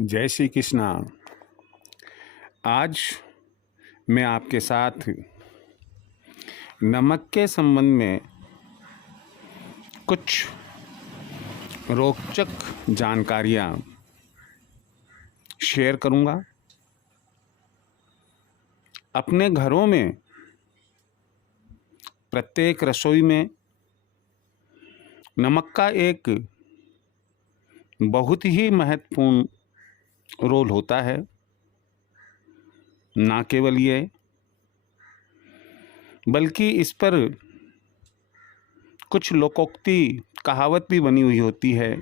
जय श्री कृष्णा। आज मैं आपके साथ नमक के संबंध में कुछ रोचक जानकारियाँ शेयर करूँगा। अपने घरों में प्रत्येक रसोई में नमक का एक बहुत ही महत्वपूर्ण रोल होता है। ना केवल ये बल्कि इस पर कुछ लोकोक्ति कहावत भी बनी हुई होती है,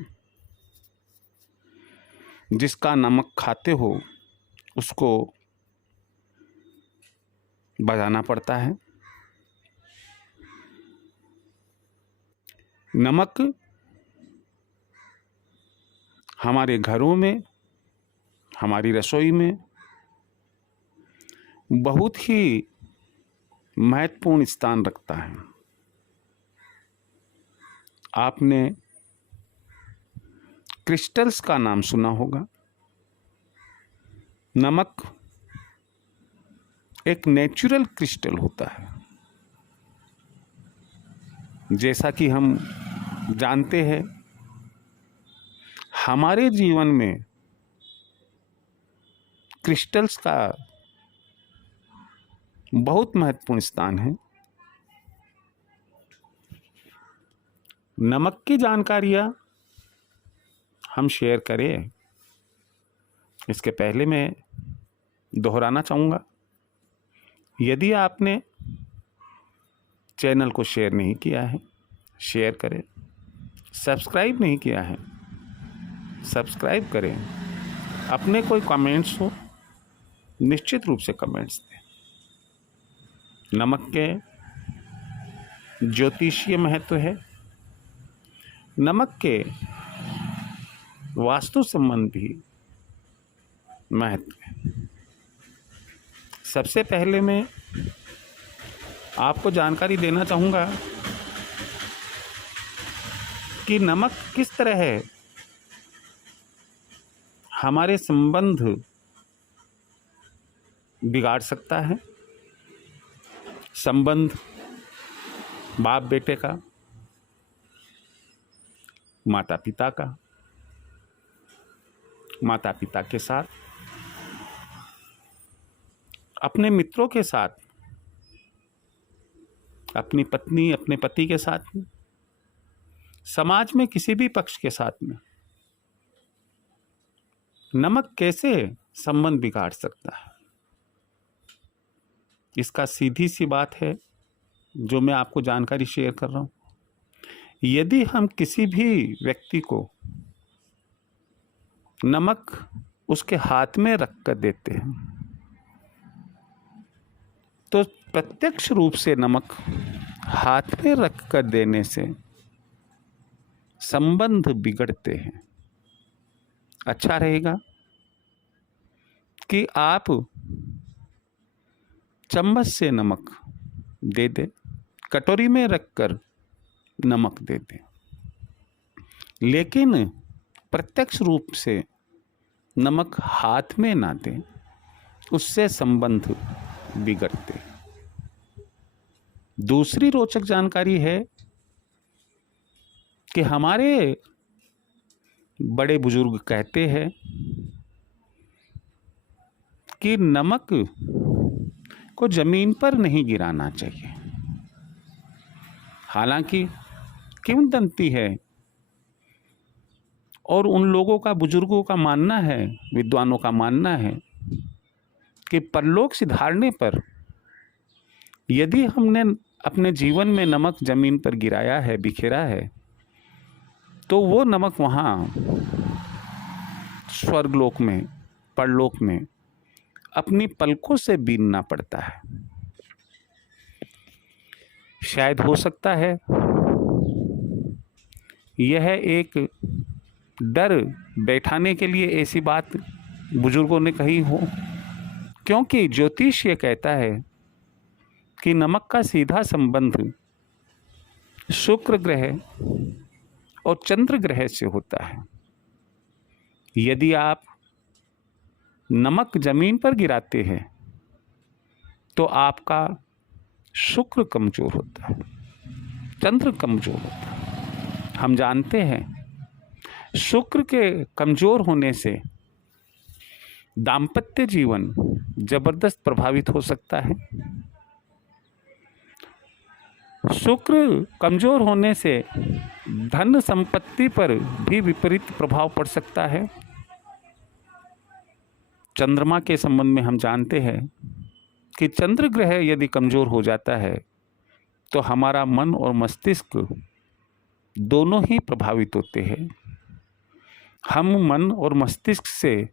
जिसका नमक खाते हो उसको बजाना पड़ता है। नमक हमारे घरों में, हमारी रसोई में बहुत ही महत्वपूर्ण स्थान रखता है। आपने क्रिस्टल्स का नाम सुना होगा। नमक एक नेचुरल क्रिस्टल होता है। जैसा कि हम जानते हैं, हमारे जीवन में क्रिस्टल्स का बहुत महत्वपूर्ण स्थान है। नमक की जानकारियाँ हम शेयर करें, इसके पहले मैं दोहराना चाहूँगा, यदि आपने चैनल को शेयर नहीं किया है, शेयर करें। सब्सक्राइब नहीं किया है, सब्सक्राइब करें। अपने कोई कमेंट्स हो, निश्चित रूप से कमेंट्स दें। नमक के ज्योतिषीय महत्व है। नमक के वास्तु संबंध भी महत्व है। सबसे पहले मैं आपको जानकारी देना चाहूँगा कि नमक किस तरह है हमारे संबंध बिगाड़ सकता है। संबंध बाप बेटे का, माता पिता का, माता पिता के साथ, अपने मित्रों के साथ, अपनी पत्नी अपने पति के साथ में, समाज में किसी भी पक्ष के साथ में नमक कैसे संबंध बिगाड़ सकता है। इसका सीधी सी बात है जो मैं आपको जानकारी शेयर कर रहा हूं। यदि हम किसी भी व्यक्ति को नमक उसके हाथ में रख कर देते हैं, तो प्रत्यक्ष रूप से नमक हाथ में रख कर देने से संबंध बिगड़ते हैं। अच्छा रहेगा कि आप चम्मच से नमक दे दें, कटोरी में रखकर नमक दे दें, लेकिन प्रत्यक्ष रूप से नमक हाथ में ना दें, उससे संबंध बिगड़ते। दूसरी रोचक जानकारी है कि हमारे बड़े बुजुर्ग कहते हैं कि नमक को जमीन पर नहीं गिराना चाहिए। हालांकि किंवदंती है और उन लोगों का, बुजुर्गों का मानना है, विद्वानों का मानना है कि परलोक सिधारने पर यदि हमने अपने जीवन में नमक जमीन पर गिराया है, बिखेरा है, तो वो नमक वहाँ स्वर्गलोक में, परलोक में अपनी पलकों से बीनना पड़ता है। शायद हो सकता है यह एक डर बैठाने के लिए ऐसी बात बुजुर्गों ने कही हो, क्योंकि ज्योतिष ये कहता है कि नमक का सीधा संबंध शुक्र ग्रह और चंद्र ग्रह से होता है। यदि आप नमक जमीन पर गिराते हैं तो आपका शुक्र कमजोर होता है, चंद्र कमजोर होता है। हम जानते हैं शुक्र के कमजोर होने से दाम्पत्य जीवन जबरदस्त प्रभावित हो सकता है। शुक्र कमजोर होने से धन संपत्ति पर भी विपरीत प्रभाव पड़ सकता है। चंद्रमा के संबंध में हम जानते हैं कि चंद्र ग्रह यदि कमजोर हो जाता है तो हमारा मन और मस्तिष्क दोनों ही प्रभावित होते हैं। हम मन और मस्तिष्क से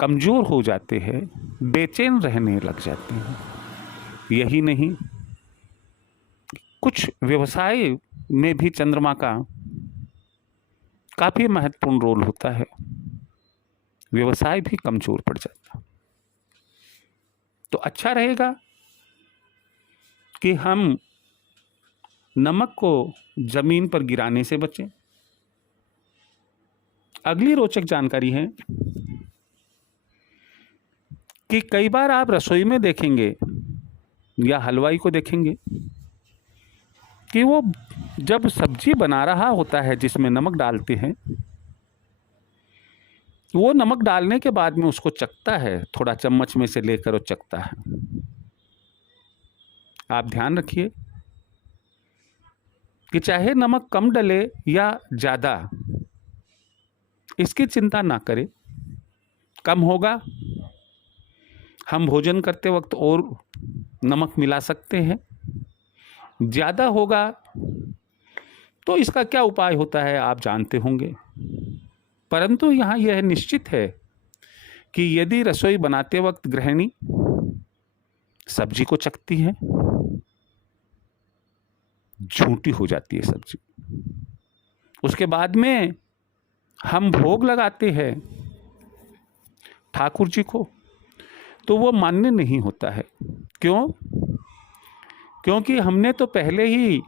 कमजोर हो जाते हैं, बेचैन रहने लग जाते हैं। यही नहीं, कुछ व्यवसाय में भी चंद्रमा का काफी महत्वपूर्ण रोल होता है, व्यवसाय भी कमजोर पड़ जाता। तो अच्छा रहेगा कि हम नमक को जमीन पर गिराने से बचें। अगली रोचक जानकारी है कि कई बार आप रसोई में देखेंगे या हलवाई को देखेंगे कि वो जब सब्जी बना रहा होता है जिसमें नमक डालते हैं, वो नमक डालने के बाद में उसको चखता है, थोड़ा चम्मच में से लेकर वो चखता है। आप ध्यान रखिए कि चाहे नमक कम डले या ज़्यादा, इसकी चिंता ना करें। कम होगा, हम भोजन करते वक्त और नमक मिला सकते हैं। ज़्यादा होगा तो इसका क्या उपाय होता है आप जानते होंगे। परंतु यहाँ यह निश्चित है कि यदि रसोई बनाते वक्त गृहिणी सब्जी को चखती है, झूठी हो जाती है सब्जी, उसके बाद में हम भोग लगाते हैं ठाकुर जी को, तो वो मान्य नहीं होता है। क्यों? क्योंकि हमने तो पहले ही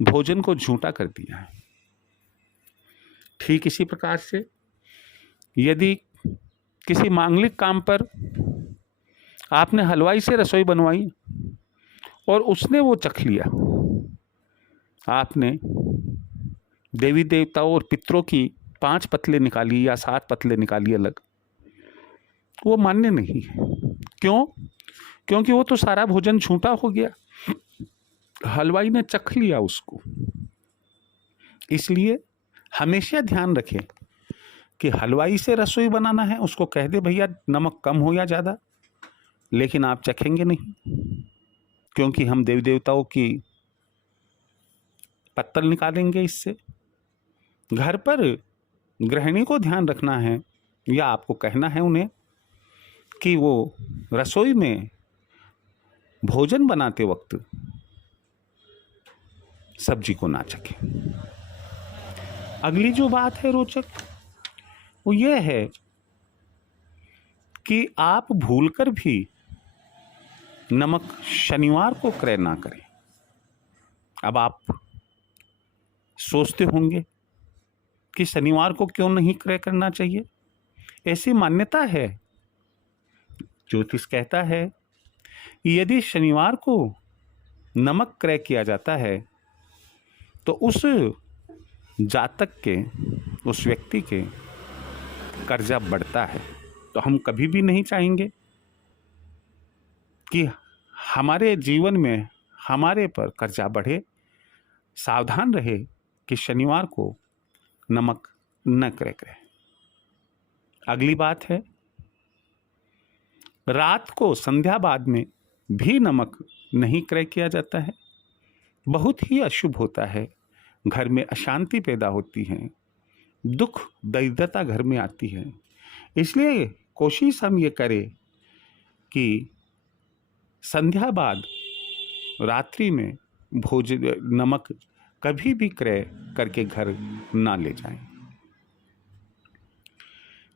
भोजन को झूठा कर दिया है। ठीक इसी प्रकार से यदि किसी मांगलिक काम पर आपने हलवाई से रसोई बनवाई और उसने वो चख लिया, आपने देवी देवताओं और पितरों की 5 पतले निकाली या 7 पतले निकाली अलग, वो मान्य नहीं है। क्यों? क्योंकि वो तो सारा भोजन झूठा हो गया, हलवाई ने चख लिया उसको। इसलिए हमेशा ध्यान रखें कि हलवाई से रसोई बनाना है, उसको कह दे भैया नमक कम हो या ज़्यादा, लेकिन आप चखेंगे नहीं, क्योंकि हम देवी देवताओं की पत्तल निकालेंगे इससे। घर पर गृहिणी को ध्यान रखना है या आपको कहना है उन्हें कि वो रसोई में भोजन बनाते वक्त सब्जी को ना चखें। अगली जो बात है रोचक, वो ये है कि आप भूलकर भी नमक शनिवार को क्रय ना करें। अब आप सोचते होंगे कि शनिवार को क्यों नहीं क्रय करना चाहिए? ऐसी मान्यता है, ज्योतिष कहता है यदि शनिवार को नमक क्रय किया जाता है तो उस जातक के, उस व्यक्ति के कर्जा बढ़ता है। तो हम कभी भी नहीं चाहेंगे कि हमारे जीवन में हमारे पर कर्जा बढ़े। सावधान रहे कि शनिवार को नमक न क्रय करें। अगली बात है, रात को संध्या बाद में भी नमक नहीं क्रय किया जाता है। बहुत ही अशुभ होता है, घर में अशांति पैदा होती है, दुख दरिद्रता घर में आती है। इसलिए कोशिश हम ये करें कि संध्या बाद रात्रि में भोजन नमक कभी भी क्रय करके घर ना ले जाएं।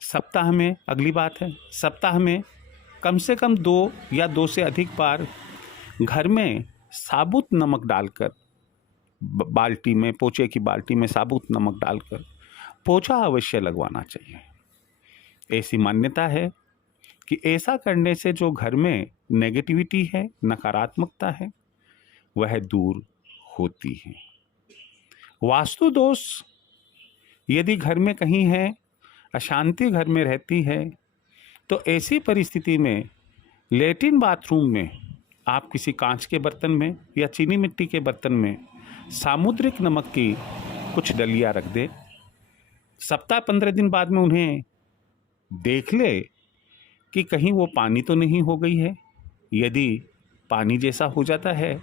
सप्ताह में, अगली बात है, सप्ताह में कम से कम 2 या 2 से अधिक बार घर में साबुत नमक डालकर, बाल्टी में, पोछे की बाल्टी में साबुत नमक डालकर पोछा अवश्य लगवाना चाहिए। ऐसी मान्यता है कि ऐसा करने से जो घर में नेगेटिविटी है, नकारात्मकता है, वह दूर होती है। वास्तु दोष यदि घर में कहीं है, अशांति घर में रहती है, तो ऐसी परिस्थिति में लैट्रिन बाथरूम में आप किसी कांच के बर्तन में या चीनी मिट्टी के बर्तन में सामुद्रिक नमक की कुछ डलियां रख दें। सप्ताह 15 दिन बाद में उन्हें देख ले कि कहीं वो पानी तो नहीं हो गई है। यदि पानी जैसा हो जाता है,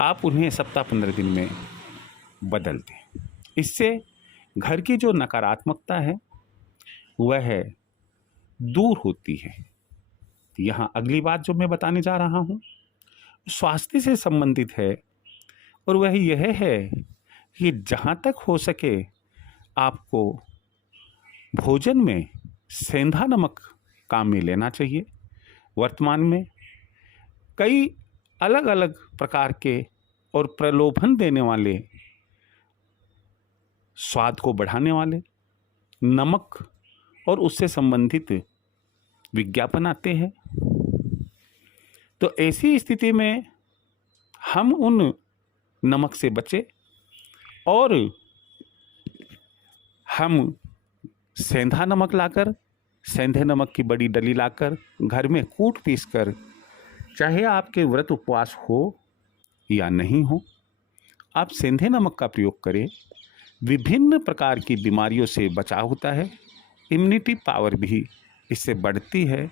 आप उन्हें सप्ताह 15 दिन में बदल दें। इससे घर की जो नकारात्मकता है वह दूर होती है। यहाँ अगली बात जो मैं बताने जा रहा हूँ स्वास्थ्य से संबंधित है, और वह यह है कि जहाँ तक हो सके आपको भोजन में सेंधा नमक काम में लेना चाहिए। वर्तमान में कई अलग अलग प्रकार के और प्रलोभन देने वाले, स्वाद को बढ़ाने वाले नमक और उससे संबंधित विज्ञापन आते हैं। तो ऐसी स्थिति में हम उन नमक से बचें और हम सेंधा नमक लाकर, सेंधे नमक की बड़ी डली लाकर घर में कूट पीस कर, चाहे आपके व्रत उपवास हो या नहीं हो, आप सेंधे नमक का प्रयोग करें। विभिन्न प्रकार की बीमारियों से बचाव होता है, इम्यूनिटी पावर भी इससे बढ़ती है।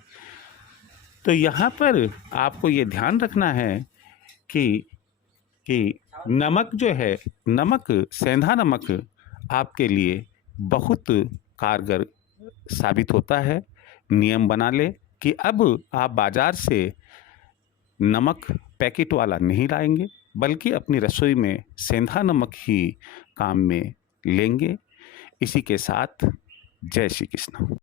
तो यहाँ पर आपको ये ध्यान रखना है कि नमक जो है, नमक, सेंधा नमक आपके लिए बहुत कारगर साबित होता है। नियम बना ले कि अब आप बाजार से नमक पैकेट वाला नहीं लाएंगे, बल्कि अपनी रसोई में सेंधा नमक ही काम में लेंगे। इसी के साथ जय श्री कृष्ण।